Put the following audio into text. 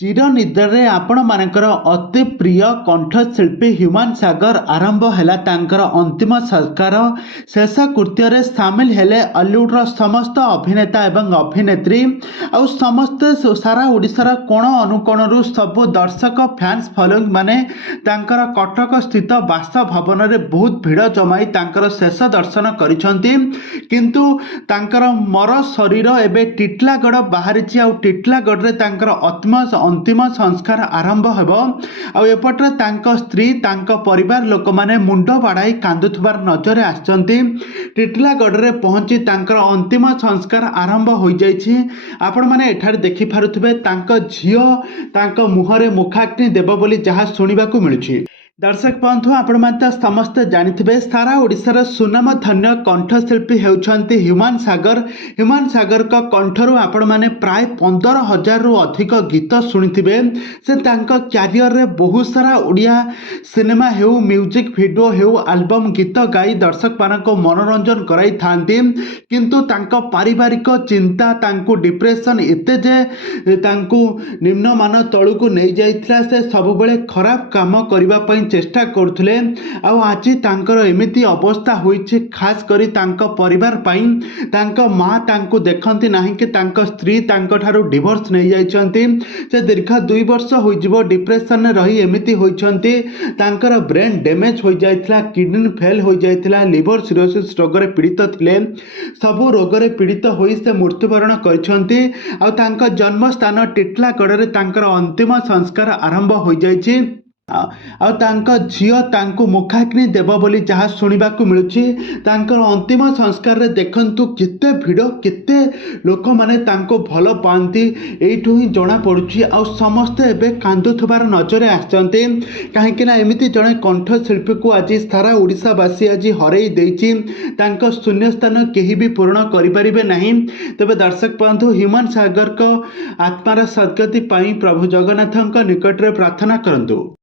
ଚିରନିଦ୍ରାରେ ଆପଣମାନଙ୍କର ଅତି ପ୍ରିୟ କଣ୍ଠଶିଳ୍ପୀ ହ୍ୟୁମାନ ସାଗର ଆରମ୍ଭ ହେଲା ତାଙ୍କର ଅନ୍ତିମ ସଂସ୍କାର। ଶେଷ କୃତ୍ୟରେ ସାମିଲ ହେଲେ ଅଲିଉଡ଼ର ସମସ୍ତ ଅଭିନେତା ଏବଂ ଅଭିନେତ୍ରୀ ଆଉ ସମସ୍ତେ ସାରା ଓଡ଼ିଶାର କୋଣ ଅନୁକୋଣରୁ ସବୁ ଦର୍ଶକ ଫ୍ୟାନ୍ସ ଫଲୋଇଂ ମାନେ ତାଙ୍କର କଟକ ସ୍ଥିତ ବାସଭବନରେ ବହୁତ ଭିଡ଼ ଜମାଇ ତାଙ୍କର ଶେଷ ଦର୍ଶନ କରିଛନ୍ତି। କିନ୍ତୁ ତାଙ୍କର ମର ଶରୀର ଏବେ ଟିଟଲାଗଡ଼ ବାହାରିଛି ଆଉ ଟିଟଲାଗଡ଼ରେ ତାଙ୍କର ଅନ୍ତିମ ସଂସ୍କାର ଆରମ୍ଭ ହେବ। ଆଉ ଏପଟରେ ତାଙ୍କ ସ୍ତ୍ରୀ ତାଙ୍କ ପରିବାର ଲୋକମାନେ ମୁଣ୍ଡ ବାଡ଼ାଇ କାନ୍ଦୁଥିବାର ନଜରରେ ଆସିଛନ୍ତି। ଟିଟଲାଗଡ଼ରେ ପହଞ୍ଚି ତାଙ୍କର ଅନ୍ତିମ ସଂସ୍କାର ଆରମ୍ଭ ହୋଇଯାଇଛି। ଆପଣମାନେ ଏଠାରେ ଦେଖିପାରୁଥିବେ ତାଙ୍କ ଝିଅ ତାଙ୍କ ମୁହଁରେ ମୁଖାଗ୍ନି ଦେବ ବୋଲି ଯାହା ଶୁଣିବାକୁ ମିଳୁଛି। ଦର୍ଶକ ବନ୍ଧୁ, ଆପଣମାନେ ତ ସମସ୍ତେ ଜାଣିଥିବେ ସାରା ଓଡ଼ିଶାର ସୁନାମଧନ୍ୟ କଣ୍ଠଶିଳ୍ପୀ ହେଉଛନ୍ତି ହ୍ୟୁମାନ ସାଗର। ହ୍ୟୁମାନ ସାଗରଙ୍କ କଣ୍ଠରୁ ଆପଣମାନେ ପ୍ରାୟ 15,000ରୁ ଅଧିକ ଗୀତ ଶୁଣିଥିବେ। ସେ ତାଙ୍କ କ୍ୟାରିୟରରେ ବହୁତ ସାରା ଓଡ଼ିଆ ସିନେମା ହେଉ, ମ୍ୟୁଜିକ୍ ଭିଡ଼ିଓ ହେଉ, ଆଲବମ୍ ଗୀତ ଗାଇ ଦର୍ଶକମାନଙ୍କୁ ମନୋରଞ୍ଜନ କରାଇଥାନ୍ତି। କିନ୍ତୁ ତାଙ୍କ ପାରିବାରିକ ଚିନ୍ତା ତାଙ୍କୁ ଡିପ୍ରେସନ୍ ଏତେ ଯେ ତାଙ୍କୁ ନିମ୍ନମାନ ତଳକୁ ନେଇଯାଇଥିଲା। ସେ ସବୁବେଳେ ଖରାପ କାମ କରିବା ପାଇଁ ଚେଷ୍ଟା କରୁଥିଲେ। ଆଉ ଆଜି ତାଙ୍କର ଏମିତି ଅବସ୍ଥା ହୋଇଛି, ଖାସ କରି ତାଙ୍କ ପରିବାର ପାଇଁ। ତାଙ୍କ ମା ତାଙ୍କୁ ଦେଖନ୍ତି ନାହିଁ କି ତାଙ୍କ ସ୍ତ୍ରୀ ତାଙ୍କଠାରୁ ଡିଭୋର୍ସ ନେଇଯାଇଛନ୍ତି। ସେ ଦୀର୍ଘ 2 ବର୍ଷ ହୋଇଯିବ ଡିପ୍ରେସନରେ ରହି ଏମିତି ହୋଇଛନ୍ତି। ତାଙ୍କର ବ୍ରେନ୍ ଡ୍ୟାମେଜ୍ ହୋଇଯାଇଥିଲା, କିଡନୀ ଫେଲ୍ ହୋଇଯାଇଥିଲା, ଲିଭର ସିରୋସିସ୍ ରୋଗରେ ପୀଡ଼ିତ ଥିଲେ। ସବୁ ରୋଗରେ ପୀଡ଼ିତ ହୋଇ ସେ ମୃତ୍ୟୁବରଣ କରିଛନ୍ତି। ଆଉ ତାଙ୍କ ଜନ୍ମସ୍ଥାନ ଟିଟଲାଗଡ଼ରେ ତାଙ୍କର ଅନ୍ତିମ ସଂସ୍କାର ଆରମ୍ଭ ହୋଇଯାଇଛି। ଆଉ ତାଙ୍କ ଝିଅ ତାଙ୍କୁ ମୁଖାଗ୍ନି ଦେବ ବୋଲି ଯାହା ଶୁଣିବାକୁ ମିଳୁଛି। ତାଙ୍କର ଅନ୍ତିମ ସଂସ୍କାରରେ ଦେଖନ୍ତୁ କେତେ ଭିଡ଼, କେତେ ଲୋକମାନେ ତାଙ୍କୁ ଭଲ ପାଆନ୍ତି ଏଇଠୁ ହିଁ ଜଣାପଡ଼ୁଛି। ଆଉ ସମସ୍ତେ ଏବେ କାନ୍ଦୁଥିବାର ନଜରରେ ଆସିଛନ୍ତି। କାହିଁକିନା ଏମିତି ଜଣେ କଣ୍ଠଶିଳ୍ପୀକୁ ଆଜି ସାରା ଓଡ଼ିଶାବାସୀ ଆଜି ହରେଇ ଦେଇଛି। ତାଙ୍କ ଶୂନ୍ୟସ୍ଥାନ କେହି ବି ପୂରଣ କରିପାରିବେ ନାହିଁ। ତେବେ ଦର୍ଶକ ବନ୍ଧୁ, ହ୍ୟୁମାନ ସାଗରଙ୍କ ଆତ୍ମାର ସଦ୍ଗତି ପାଇଁ ପ୍ରଭୁ ଜଗନ୍ନାଥଙ୍କ ନିକଟରେ ପ୍ରାର୍ଥନା କରନ୍ତୁ।